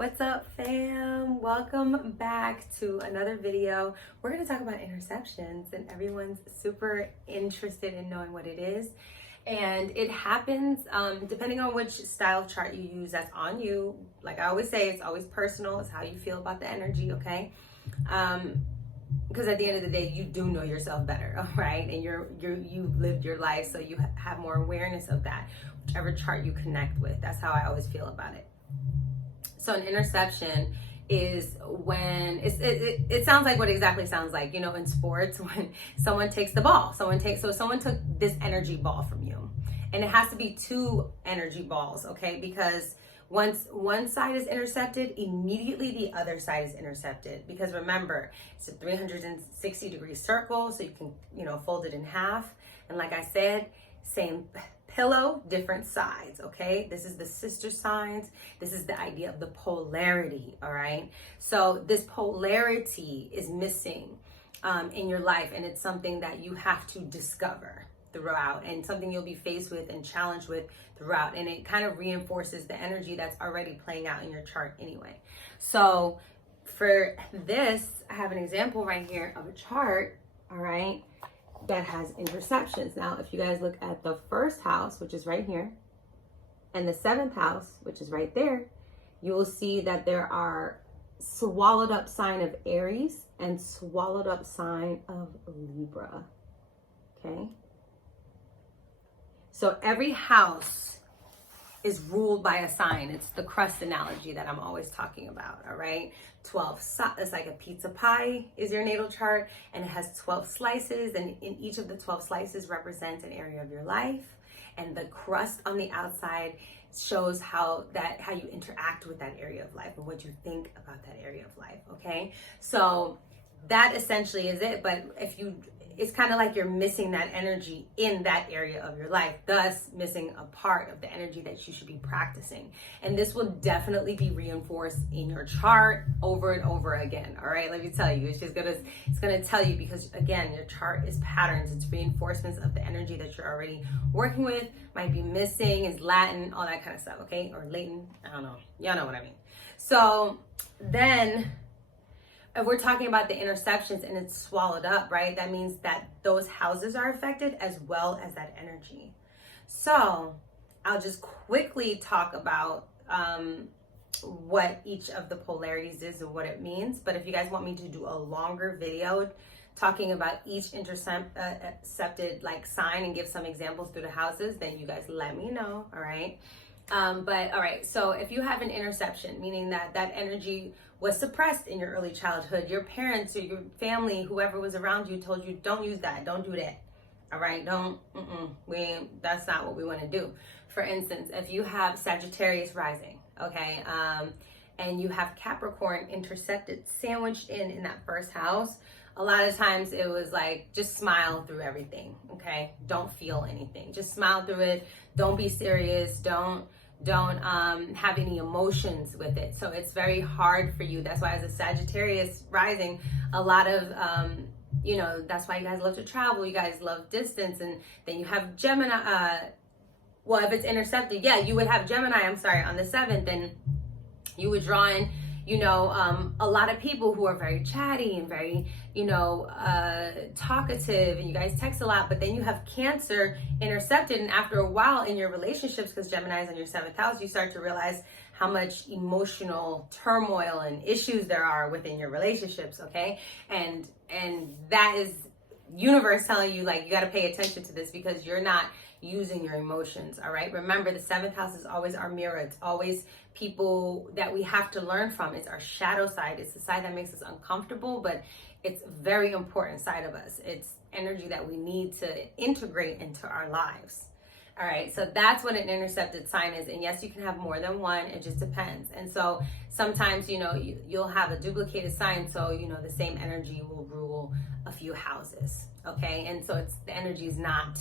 What's up, fam? Welcome back to another video. We're going to talk about interceptions, and everyone's super interested in knowing what it is. And it happens depending on which style chart you use. That's on you. Like I always say, it's always personal. It's how you feel about the energy, okay? Because at the end of the day, you do know yourself better, right? And you've lived your life, so you have more awareness of that, whichever chart you connect with. That's how I always feel about it. So an interception is when it sounds like what it exactly sounds like, you know, in sports, when someone takes the ball. Someone took this energy ball from you, and it has to be two energy balls, okay? Because once one side is intercepted, immediately the other side is intercepted. Because remember, it's a 360-degree circle, so you can, you know, fold it in half. And like I said, same pillow, different sides, okay? This is the sister signs. This is the idea of the polarity, all right? So this polarity is missing in your life, and it's something that you have to discover throughout, and something you'll be faced with and challenged with throughout, and it kind of reinforces the energy that's already playing out in your chart anyway. So for this, I have an example right here of a chart, all right, that has interceptions. Now, if you guys look at the first house, which is right here, and the seventh house, which is right there, you will see that there are swallowed up sign of Aries and swallowed up sign of Libra, okay? So every house is ruled by a sign. It's the crust analogy that I'm always talking about, all right? 12, it's like a pizza pie is your natal chart, and it has 12 slices, and in each of the 12 slices represents an area of your life, and the crust on the outside shows how you interact with that area of life and what you think about that area of life, okay? So that essentially is it. But it's kind of like you're missing that energy in that area of your life, thus missing a part of the energy that you should be practicing. And this will definitely be reinforced in your chart over and over again. All right, let me tell you, it's gonna tell you, because again, your chart is patterns, it's reinforcements of the energy that you're already working with, might be missing, is Latin, all that kind of stuff, okay? Or Latin, I don't know, y'all know what I mean. So then, if we're talking about the interceptions and it's swallowed up, right? That means that those houses are affected as well as that energy. So I'll just quickly talk about what each of the polarities is and what it means. But if you guys want me to do a longer video talking about each intercepted like sign and give some examples through the houses, then you guys let me know, all right? But all right, so if you have an interception, meaning that energy was suppressed in your early childhood, your parents or your family, whoever was around you, told you, don't use that, don't do that, all right? That's not what we want to do. For instance, if you have Sagittarius rising, okay, and you have Capricorn intercepted, sandwiched in that first house, a lot of times it was like, just smile through everything, okay? Don't feel anything, just smile through it. Don't be serious, don't have any emotions with it. So it's very hard for you. That's why as a Sagittarius rising, a lot of, you know, that's why you guys love to travel. You guys love distance. And then you have Gemini. Well, if it's intercepted, yeah, you would have Gemini, on the 7th. And you would draw in, you know, a lot of people who are very chatty and very, you know, talkative, and you guys text a lot. But then you have Cancer intercepted, and after a while in your relationships, because Gemini is in your 7th house, you start to realize how much emotional turmoil and issues there are within your relationships, okay? And that is universe telling you, like, you got to pay attention to this, because you're not using your emotions, all right? Remember, the 7th house is always our mirror. It's always people that we have to learn from. It's our shadow side. It's the side that makes us uncomfortable, but it's a very important side of us. It's energy that we need to integrate into our lives. All right, so that's what an intercepted sign is. And yes, you can have more than one. It just depends. And so sometimes, you know, you'll have a duplicated sign. So, you know, the same energy will rule a few houses, okay? And so the energy is not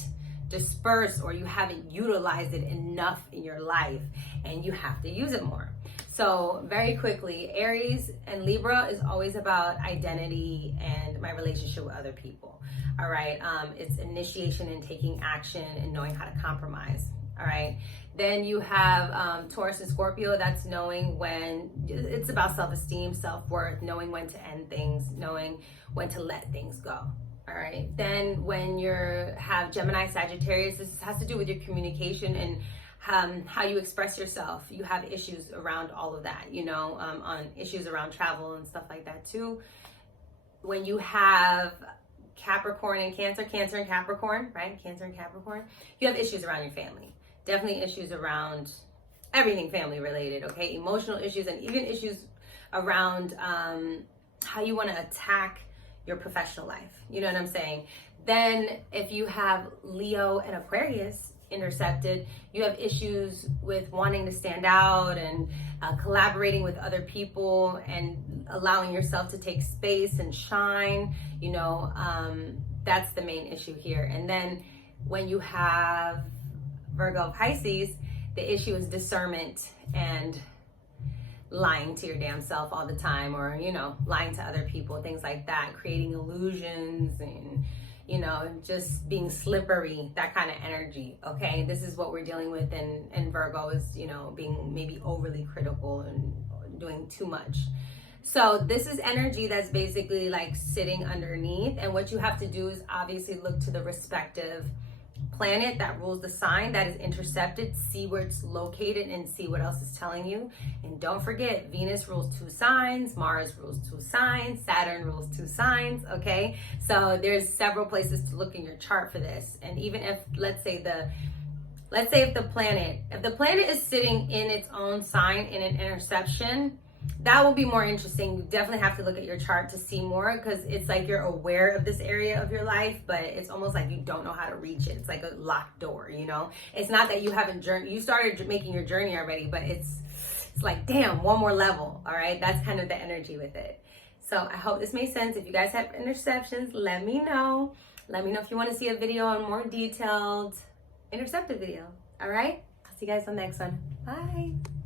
dispersed, or you haven't utilized it enough in your life, and you have to use it more. So very quickly, Aries and Libra is always about identity and my relationship with other people. All right, it's initiation and taking action and knowing how to compromise. All right, Then you have Taurus and Scorpio. That's knowing when, it's about self-esteem, self-worth, knowing when to end things, knowing when to let things go. All right. Then when you have Gemini Sagittarius, this has to do with your communication and how you express yourself. You have issues around all of that, you know, on issues around travel and stuff like that too. When you have Capricorn and Cancer, Cancer and Capricorn, right? Cancer and Capricorn, you have issues around your family. Definitely issues around everything family related, okay? Emotional issues and even issues around how you want to attack your professional life. You know what I'm saying? Then if you have Leo and Aquarius intercepted, you have issues with wanting to stand out and collaborating with other people and allowing yourself to take space and shine. You know, that's the main issue here. And then when you have Virgo Pisces, the issue is discernment and lying to your damn self all the time, or, you know, lying to other people, things like that, creating illusions and, you know, just being slippery, that kind of energy. Okay, this is what we're dealing with, and Virgo is, you know, being maybe overly critical and doing too much. So this is energy that's basically like sitting underneath, and what you have to do is obviously look to the respective planet that rules the sign that is intercepted, see where it's located and see what else is telling you. And don't forget, Venus rules 2 signs, Mars rules 2 signs, Saturn rules 2 signs, okay? So there's several places to look in your chart for this. And even if, let's say if the planet is sitting in its own sign in an interception, that will be more interesting. You definitely have to look at your chart to see more, because it's like you're aware of this area of your life, but it's almost like you don't know how to reach it. It's like a locked door, you know? It's not that you haven't you started making your journey already, but it's like, damn, one more level, all right? That's kind of the energy with it. So I hope this made sense. If you guys have interceptions, let me know. Let me know if you want to see a video on more detailed intercepted video, all right? I'll see you guys on the next one. Bye.